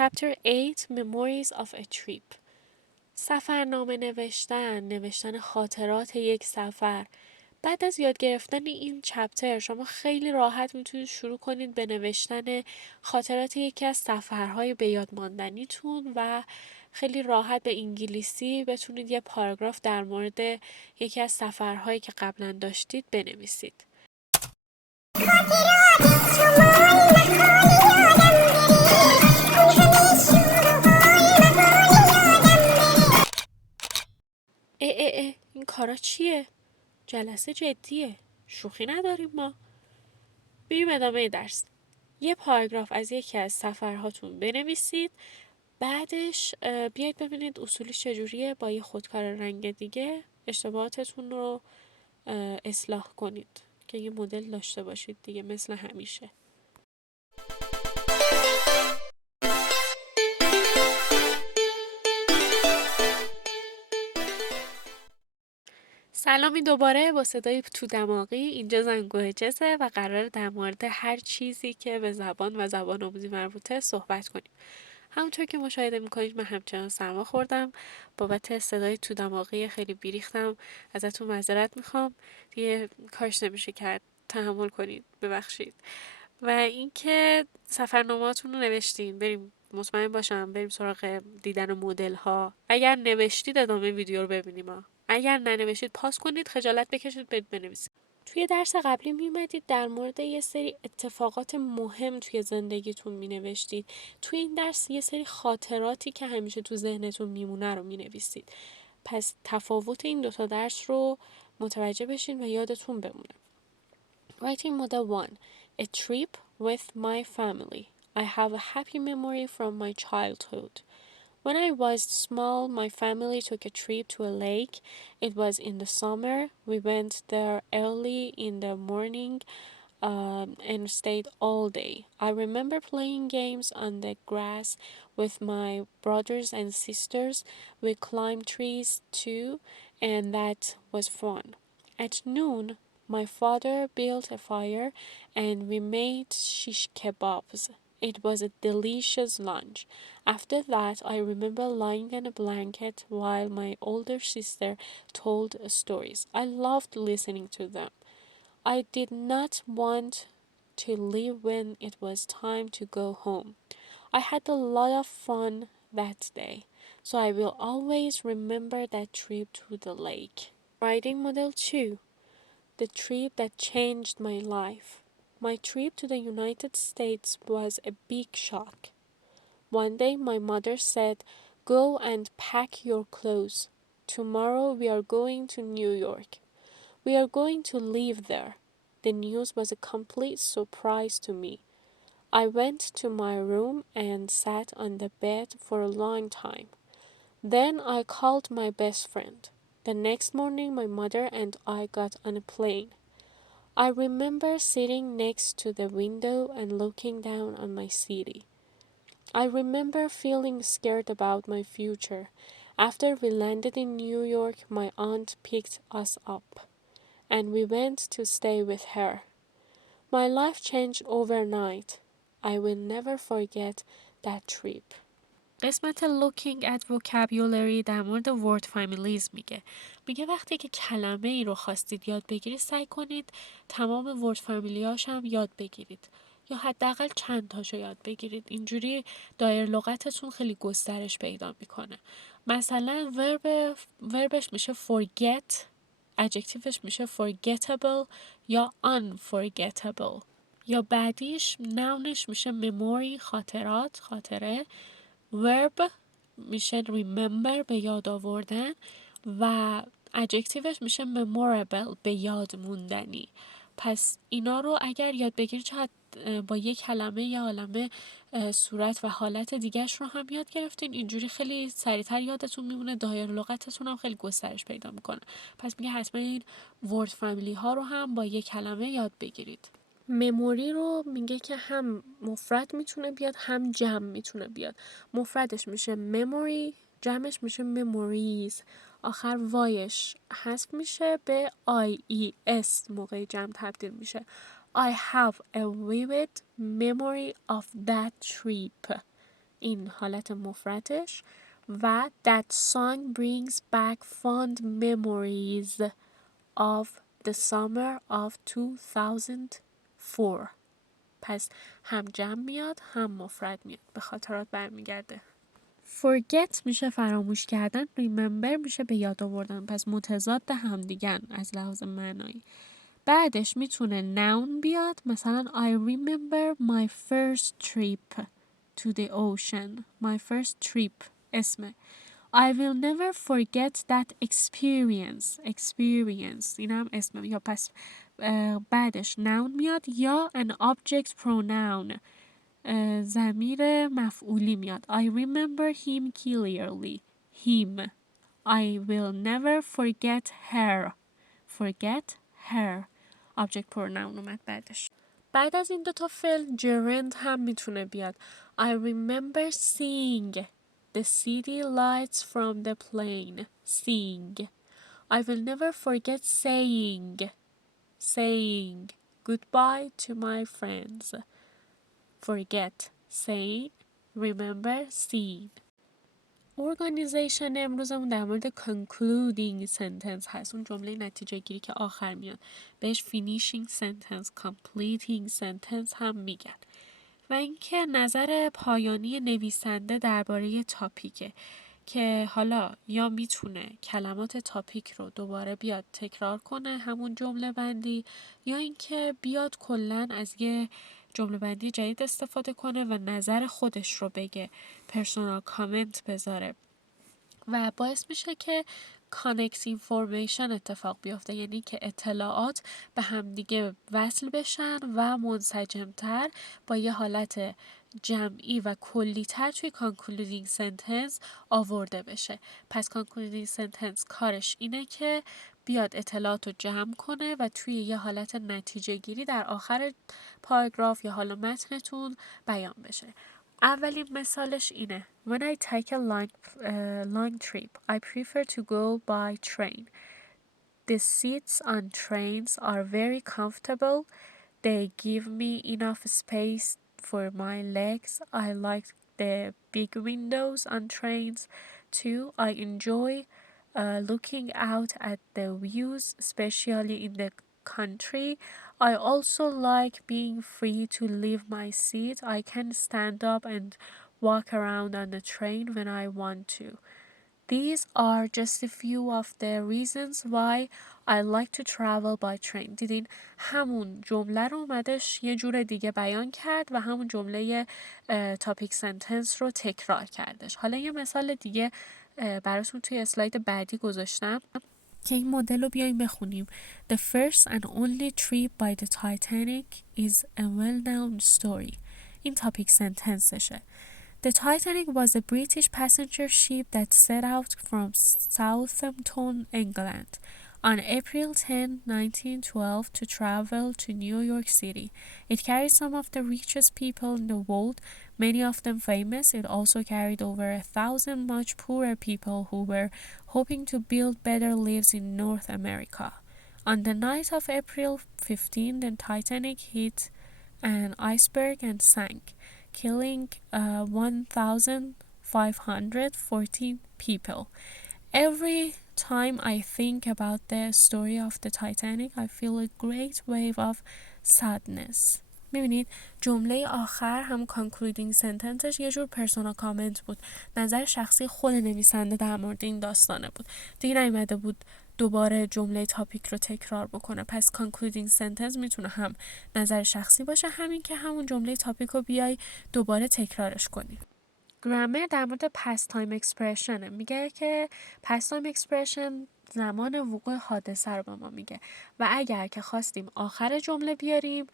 Chapter 8 Memories of a Trip. سفرنامه نوشتن خاطرات یک سفر. بعد از یاد گرفتن این چپتر شما خیلی راحت میتونید شروع کنید به نوشتن خاطرات یکی از سفرهای به یاد ماندنیتون و خیلی راحت به انگلیسی بتونید یه پاراگراف در مورد یکی از سفرهایی که قبلا داشتید بنویسید. این کارا چیه؟ جلسه جدیه. شوخی نداریم ما. بریم ادامه درس. یه پاراگراف از یکی از سفرهاتون بنویسید. بعدش بیاید ببینید اصولیش چجوریه. با یه خودکار رنگ دیگه اشتباهاتتون رو اصلاح کنید که یه مدل داشته باشید دیگه مثل همیشه. سلامی دوباره با صدای تو دماغی. اینجا زنگوهجزه و قراره در مورد هر چیزی که به زبان و زبان آموزی مربوطه صحبت کنیم. همونطور که مشاهده میکنید من همچنان سرما خوردم. بابت صدای تو دماغی خیلی بیریختم. ازتون معذرت میخوام. دیگه کارش نمیشه کرد. تحمل کنید. ببخشید. و اینکه سفرنامه‌هاتون رو نوشتین. بریم مطمئن باشم بریم سراغ دیدن مدل ها. اگر نوشتید ادامه ویدیو رو ببینیم. اگر ننوشتید پاس کنید، خجالت بکشید، برید بنویسید. توی درس قبلی میومدید در مورد یه سری اتفاقات مهم توی زندگیتون مینوشتید. توی این درس یه سری خاطراتی که همیشه تو ذهنتون میمونه رو مینویسید. پس تفاوت این دوتا درس رو متوجه بشین و یادتون بمونه. Writing Model 1. A trip with my family. I have a happy memory from my childhood. When I was small, my family took a trip to a lake. It was in the summer. We went there early in the morning and stayed all day. I remember playing games on the grass with my brothers and sisters. We climbed trees too, and that was fun. At noon, my father built a fire and we made shish kebabs. It was a delicious lunch. After that, I remember lying in a blanket while my older sister told stories. I loved listening to them. I did not want to leave when it was time to go home. I had a lot of fun that day, so I will always remember that trip to the lake. Writing Model 2. The trip that changed my life. My trip to the United States was a big shock. One day my mother said, "Go and pack your clothes. Tomorrow we are going to New York. We are going to live there." The news was a complete surprise to me. I went to my room and sat on the bed for a long time. Then I called my best friend. The next morning my mother and I got on a plane. I remember sitting next to the window and looking down on my city. I remember feeling scared about my future. After we landed in New York, my aunt picked us up, and we went to stay with her. My life changed overnight. I will never forget that trip. قسمت looking at vocabulary در مورد word families میگه وقتی که کلمه ای رو خواستید یاد بگیرید سعی کنید تمام word family‌هاش هم یاد بگیرید یا حداقل چند تاشو یاد بگیرید. اینجوری دایر لغتتون خیلی گسترش پیدا میکنه. مثلا وربش میشه forget، adjectiveش میشه forgettable یا unforgettable. یا بعدیش nounش میشه memory، خاطره. verb میشه remember، به یاد آوردن و adjectiveش میشه memorable، به یاد موندنی. پس اینا رو اگر یاد بگیرید شاید با یک کلمه یا عالمه صورت و حالت دیگهش رو هم یاد گرفتین. اینجوری خیلی سریعتر یادتون میمونه، دایر لغتتون هم خیلی گسترش پیدا میکنه. پس میگه حتما این word family ها رو هم با یک کلمه یاد بگیرید. مموری رو میگه که هم مفرد میتونه بیاد هم جمع میتونه بیاد. مفردش میشه memory، جمعش میشه memories، آخر وایش حذف میشه به IES موقع جمع تبدیل میشه. I have a vivid memory of that trip. این حالت مفردش و that song brings back fond memories of the summer of 2004. پس هم جمع میاد هم مفرد میاد، به خاطرات برمیگرده. forget میشه فراموش کردن، remember میشه به یاد آوردن، پس متضاد همدیگن از لحاظ معنایی. بعدش میتونه noun بیاد، مثلا I remember my first trip to the ocean. my first trip اسمه. I will never forget that experience این هم اسمه. یا پس بعدش noun میاد یا an object pronoun ضمیر مفعولی میاد. I remember him clearly. him. I will never forget her. forget her. object pronoun اومد بعدش. بعد از این دوتا فعل gerund هم میتونه بیاد. I remember seeing the city lights from the plane. seeing. I will never forget saying goodbye to my friends. forget, saying, remember, seeing. Organization امروزمون در مورد concluding sentence هست. اون جمله نتیجه گیری که آخر میاد. بهش finishing sentence, completing sentence هم میگن. و اینکه نظر پایانی نویسنده درباره تاپیکه که حالا یا میتونه کلمات تاپیک رو دوباره بیاد تکرار کنه همون جمله بندی، یا اینکه بیاد کلاً از یه جمله بندی جدید استفاده کنه و نظر خودش رو بگه، پرسونال کامنت بذاره و باعث میشه که کانکت اینفورمیشن اتفاق بیفته، یعنی که اطلاعات به همدیگه وصل بشن و منسجمتر با یه حالت جمعی و کلی‌تر توی کانکلودینگ سنتنس آورده بشه. پس کانکلودینگ سنتنس کارش اینه که بیاد اطلاعات رو جمع کنه و توی یه حالت نتیجه گیری در آخر پاراگراف یا حالا متنتون بیان بشه. اولین مثالش اینه. When I take a long trip, I prefer to go by train. The seats on trains are very comfortable. They give me enough space for my legs. I like the big windows on trains too. I enjoy looking out at the views, especially in the country. I also like being free to leave my seat. I can stand up and walk around on the train when I want to. These are just a few of the reasons why I like to travel by train. دیدین همون جمله رو اومدش یه جور دیگه بیان کرد و همون جمله تاپیک سنتنس رو تکرار کردش. حالا یه مثال دیگه براتون توی اسلاید بعدی گذاشتم که این مدل رو بیایم بخونیم. The first and only trip by the Titanic is a well-known story. این تاپیک سنتنسشه. The Titanic was a British passenger ship that set out from Southampton, England, on April 10, 1912 to travel to New York City. It carried some of the richest people in the world, many of them famous. It also carried over 1,000 much poorer people who were hoping to build better lives in North America. On the night of April 15, the Titanic hit an iceberg and sank, killing 1,514 people. Every time I think about the story of the Titanic, I feel a great wave of sadness. میبینید جمله آخر هم concluding sentenceش یه جور پرسونال کامنت بود، نظر شخصی خود نویسنده در مورد این داستانه بود. دیگه نیومده بود دوباره جمله تاپیک رو تکرار بکنه. پس concluding sentence میتونه هم نظر شخصی باشه، همین که همون جمله تاپیک رو بیای دوباره تکرارش کنی. گرامر در مورد past time expression میگه که past time expression زمان وقوع حادثه رو به ما میگه و اگر که خواستیم آخر جمله بیاریم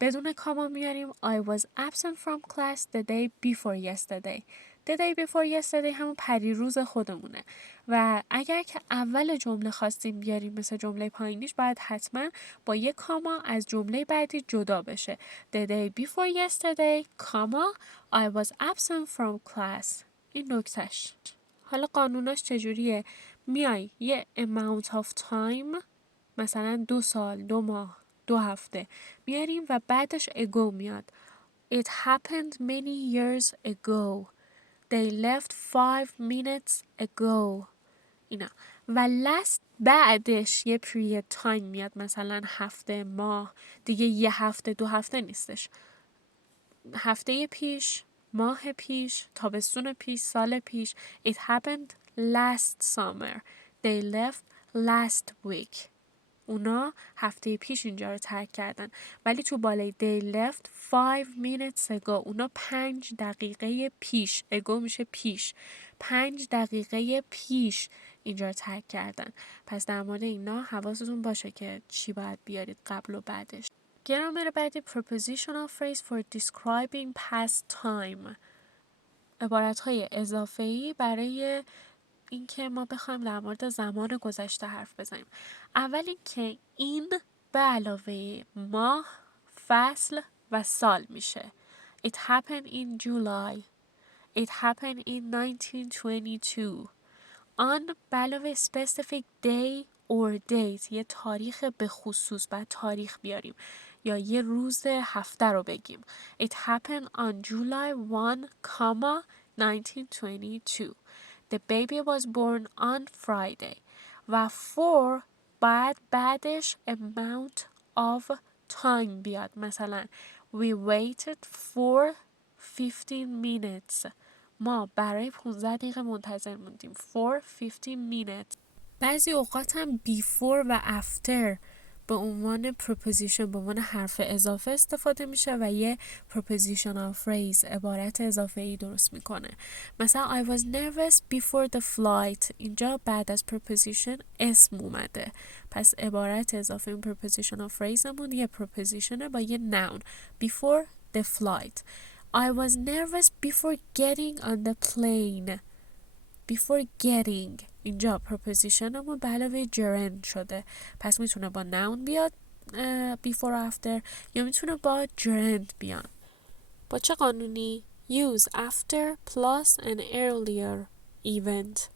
بدون کاما میاریم I was absent from class the day before yesterday. The day before yesterday همون پریروز خودمونه و اگر که اول جمله خواستیم بیاریم مثل جمله پایینیش باید حتما با یک کاما از جمله بعدی جدا بشه. The day before yesterday, comma, I was absent from class. این نکتهش. حالا قانوناش چجوریه؟ میای یه amount of time مثلا 2 سال، 2 ماه، 2 هفته میاریم و بعدش ago میاد. It happened many years ago. they left 5 minutes ago. اینا. و last بعدش یه period time میاد، مثلا هفته، ماه، دیگه یه هفته 2 هفته نیستش. هفته پیش، ماه پیش، تابستون پیش، سال پیش. It happened last summer. They left last week. اونا هفته پیش اینجا رو ترک کردن. ولی تو بالای they left 5 minutes ago. اونا 5 دقیقه پیش. ago میشه پیش. 5 دقیقه پیش اینجا رو ترک کردن. پس در مورد اینا حواستون باشه که چی باید بیارید قبل و بعدش. گرامر بعدی prepositional phrase for describing past time. عبارت‌های اضافه‌ای برای اینکه ما بخوایم در مورد زمان گذشته حرف بزنیم. اول اینکه این به علاوه ماه، فصل و سال میشه. It happened in July. It happened in 1922. آن به علاوه specific day or date، یه تاریخ به خصوص، بعد تاریخ بیاریم یا یه روز هفته رو بگیم. It happened on July 1, 1922. The baby was born on Friday. و for بعدش amount of time بیاد. مثلا we waited for 15 minutes. ما برای 15 دقیقه منتظر موندیم. For 15 minutes. بعضی اوقات هم before و after به عنوان preposition، به عنوان حرف اضافه استفاده میشه و یه prepositional phrase، عبارت اضافه ای درست میکنه. مثلا I was nervous before the flight. اینجا بعد از preposition اسم اومده. پس عبارت اضافه این prepositional phrase همون یه preposition با یه noun. Before the flight. I was nervous before getting on the plane. Before getting. اینجا preposition همون به علاوه gerund شده. پس میتونه با noun بیاد before or after یا میتونه با gerund بیان. با چه قانونی؟ Use after plus an earlier event.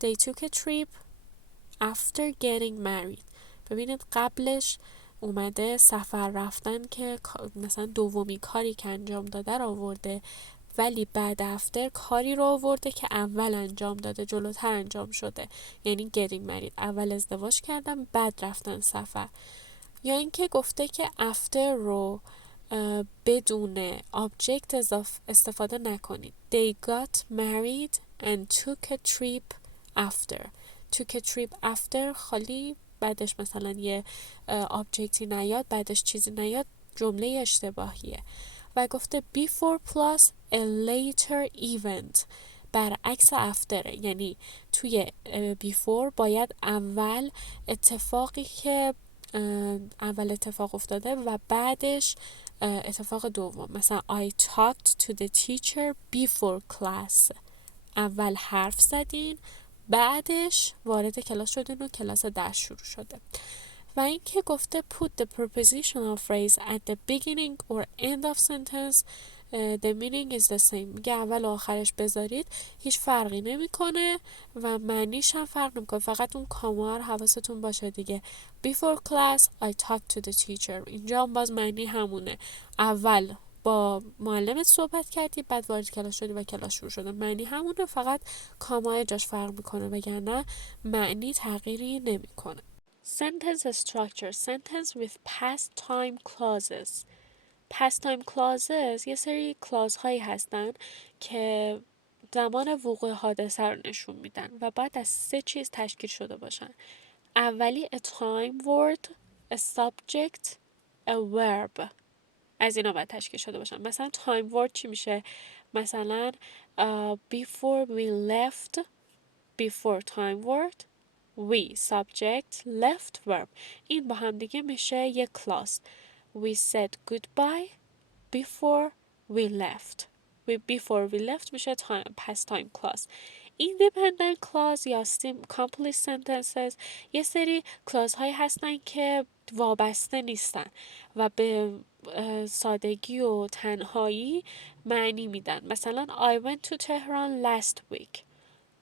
They took a trip after getting married. ببینید قبلش اومده سفر رفتن که مثلا دومی کاری که انجام داده رو آورده، ولی بعد افتر کاری رو آورده که اول انجام داده، جلوتر انجام شده. یعنی getting married، اول ازدواج کردن بعد رفتن سفر. یا اینکه گفته که افتر رو بدون object استفاده نکنید. They got married and took a trip after. took a trip after خالی بعدش مثلا یه objectی نیاد، بعدش چیزی نیاد، جمله اشتباهیه. و گفته before plus a later event، برعکس افتره. یعنی توی before باید اول اتفاقی که اول اتفاق افتاده و بعدش اتفاق دوم. مثلا I talked to the teacher before class. اول حرف زدین، بعدش وارد کلاس شدین و کلاس درس شروع شده. و اینکه گفته put the prepositional phrase at the beginning or end of sentence, the meaning is the same. میگه اول و آخرش بذارید هیچ فرقی نمیکنه و معنیش هم فرق نمیکنه، فقط اون کاما رو حواستون باشه دیگه. Before class I talked to the teacher. اینجا هم باز معنی همونه، اول با معلمت صحبت کردی بعد وارد کلاس شدی و کلاس شروع شده. معنی همونه، فقط کاما جاش فرق میکنه، وگرنه معنی تغییری نمیکنه. Sentence structure. Sentence with past time clauses. Past time clauses یه سری clause هایی هستن که زمان وقوع حادثه رو نشون میدن و باید از 3 چیز تشکیل شده باشن. اولی a time word, a subject, a verb. از اینا باید تشکیل شده باشن. مثلا time word چی میشه؟ مثلا before we left, before time word, we subject, left verb. این با هم دیگه میشه یک clause. We said goodbye before we left. Before we left میشه past time clause. Independent clause یا complete sentences یه سری clause هایی هستن که وابسته نیستن و به سادگی و تنهایی معنی میدن. مثلا I went to Tehran last week.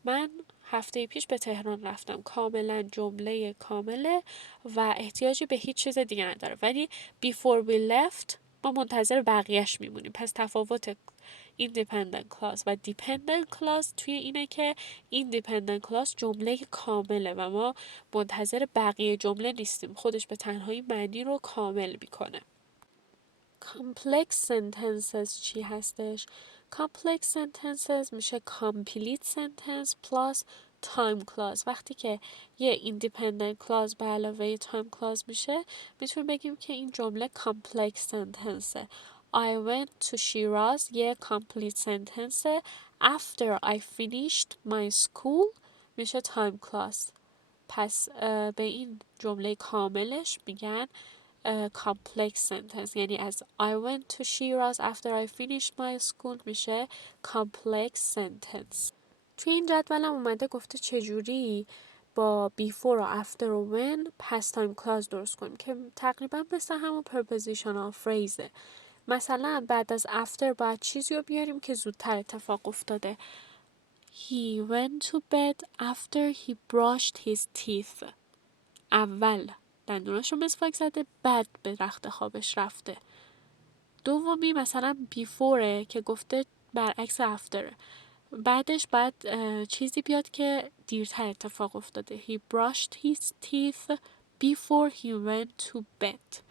من هفته پیش به تهران رفتم. کاملا جمله کامله و احتیاجی به هیچ چیز دیگه نداره. ولی before we left ما منتظر بقیهش میمونیم. پس تفاوت independent clause و dependent clause توی اینه که independent clause جمله کامله و ما منتظر بقیه جمله نیستیم، خودش به تنهایی معنی رو کامل میکنه. complex sentences چی هستش؟ complex sentences میشه complete sentence plus time clause. وقتی که یه independent clause به علاوه time clause میشه میتونیم بگیم که این جمله complex sentence. I went to Shiraz یه complete sentence. After I finished my school میشه time clause. پس به این جمله کاملش میگن complex sentence. یعنی از I went to Shiraz after I finished my school میشه complex sentence. توی این جدولم اومده گفته چجوری با before و after و when past time clause درست کنیم که تقریبا مثل همون prepositional phrase. مثلا بعد از after باید چیزی رو بیاریم که زودتر اتفاق افتاده. He went to bed after he brushed his teeth. اول دندوناشو مسواک زده بعد به رخت خوابش رفته. دومی مثلا بیفوره که گفته برعکس افتره. بعدش بعد چیزی بیاد که دیرتر اتفاق افتاده. He brushed his teeth before he went to bed.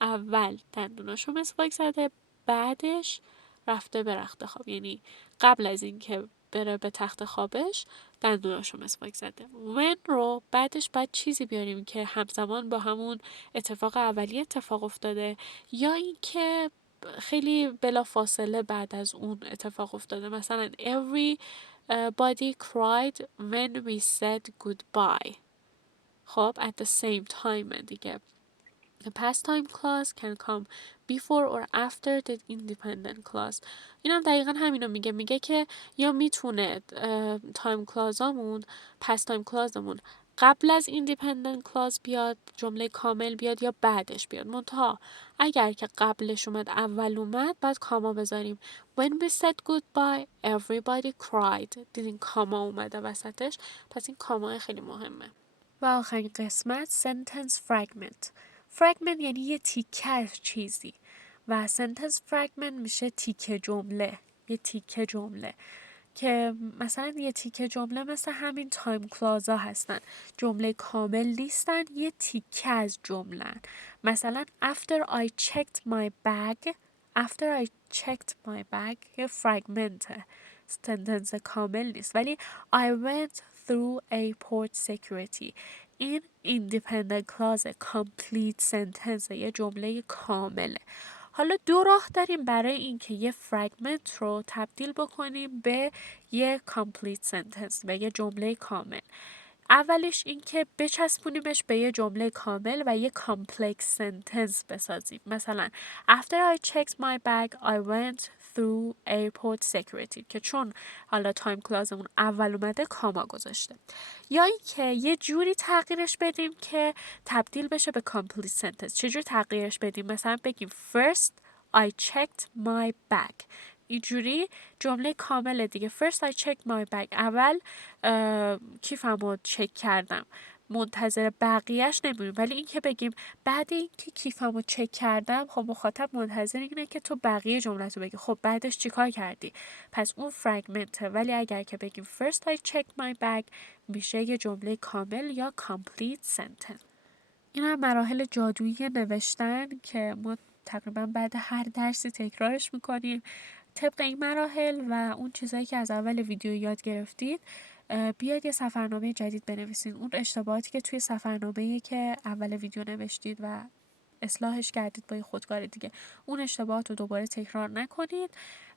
اول دندوناشو مسواک زده بعدش رفته به رخت خواب. یعنی قبل از این که بره به تخت خوابش دندوناشو مسواک زده. when رو بعدش بعد چیزی بیاریم که همزمان با همون اتفاق اولی اتفاق افتاده یا اینکه خیلی بلا فاصله بعد از اون اتفاق افتاده. مثلا everybody cried when we said goodbye. خب at the same time دیگه. The past time clause can come before or after the independent clause. این هم دقیقا همینو میگه که یا میتونه time clauseامون past time clauseامون قبل از independent clause بیاد جمله کامل بیاد یا بعدش بیاد. منتها اگر که قبلش اومد اول اومد بعد کاما بذاریم. When we said goodbye everybody cried. دیدین کاما اومده وسطش، پس این کاما خیلی مهمه. و آخرین قسمت sentence fragment. fragment یعنی یه تیکه از چیزی و sentence fragment میشه تیکه جمله. یه تیکه جمله که مثلا یه تیکه جمله مثل همین تایم کلاز ها هستن، جمله کامل نیستن، یه تیکه از جمله. مثلا after I checked my bag یه فرگمنته، سنتنس کامل نیست، ولی I went through airport security این independent clause complete sentence یه جمله کامله. حالا دو راه داریم برای اینکه یه فرگمنت رو تبدیل بکنیم به یه complete sentence و یه جمله کامل. اولش این که بچسبونیمش به یه جمله کامل و یه complex sentence بسازیم. مثلا after I checked my bag I went through airport security که چون حالا تایم کلازمون اول اومده کاما گذاشته. یا اینکه یه جوری تغییرش بدیم که تبدیل بشه به complete sentence. چجوری تغییرش بدیم؟ مثلا بگیم first I checked my bag. اینجوری جمله کامله دیگه. First I checked my bag. اول کیفمو چک کردم. منتظر بقیهش نمیمونیم، ولی این که بگیم بعد این که کیفمو چک کردم، خب مخاطب منتظر اینه که تو بقیه جمله تو بگی. خب بعدش چیکار کردی؟ پس اون فرگمنته. ولی اگر که بگیم first I checked my bag میشه یه جمله کامل یا complete sentence. این هم مراحل جادویی نوشتن که ما تقریبا بعد هر درسی تکرارش میکنیم. طبق این مراحل و اون چیزایی که از اول ویدیو یاد گرفتید بیاید یه سفرنامه جدید بنویسید. اون اشتباهاتی که توی سفرنامه‌ای که اول ویدیو نوشتید و اصلاحش کردید با یه خودکار دیگه، اون اشتباهات رو دوباره تکرار نکنید.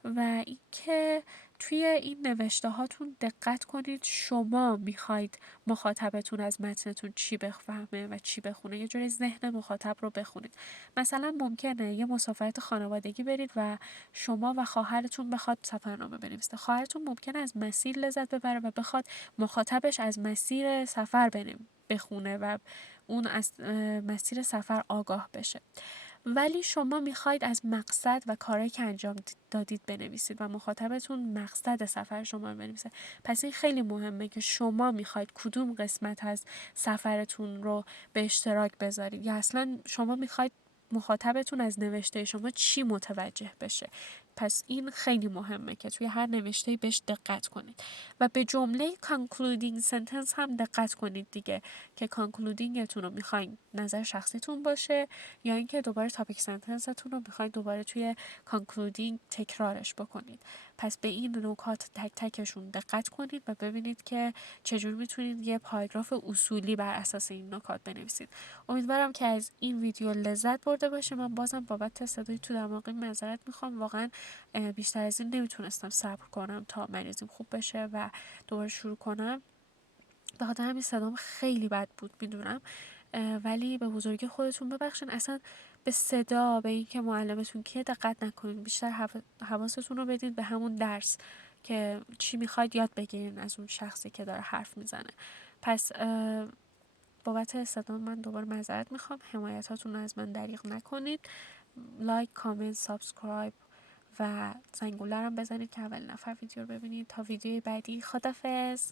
و اینکه توی این نوشته هاتون دقت کنید شما میخواید مخاطبتون از متنتون چی بفهمه و چی بخونه. یه جوری ذهن مخاطب رو بخونید. مثلا ممکنه یه مسافرت خانوادگی برید و شما و خواهرتون بخواد سفرنامه بنویسید. خواهرتون ممکنه از مسیر لذت ببره و بخواد مخاطبش از مسیر سفر بخونه و اون از مسیر سفر آگاه بشه. ولی شما میخواید از مقصد و کاری که انجام دادید بنویسید و مخاطبتون مقصد سفر شما رو بنویسه. پس این خیلی مهمه که شما میخواید کدوم قسمت از سفرتون رو به اشتراک بذارید یا اصلا شما میخواید مخاطبتون از نوشته شما چی متوجه بشه. پس این خیلی مهمه که توی هر نوشته‌ای بهش دقت کنید و به جمله concluding sentence هم دقت کنید دیگه که concludingتون رو میخواین نظر شخصیتون باشه یا اینکه دوباره تاپیک سنتنستون رو میخواین دوباره توی concluding تکرارش بکنید. پس به این نکات تک تکشون دقت کنید و ببینید که چجور میتونید یه پاراگراف اصولی بر اساس این نکات بنویسید. امیدوارم که از این ویدیو لذت برده باشه. من بازم بابت صدای تو دماغی معذرت میخوام. واقعا بیشتر از این نمیتونستم صبر کنم تا مریضیم خوب بشه و دوباره شروع کنم. به خاطر همین صدام خیلی بد بود میدونم، ولی به بزرگی خودتون ببخشین. اصلا به صدا، به این که معلمتون کیه دقت نکنید. بیشتر حواستون رو بدید به همون درس که چی میخواید یاد بگیرین از اون شخصی که داره حرف میزنه. پس بابت صدام من دوباره معذرت میخوام. حمایتاتون رو از من دریغ نکنید. لایک، کامنت، سابسکرایب و زنگوله رو بزنید که اول نفر ویدیو رو ببینید. تا ویدیوی بعدی، خدافظ.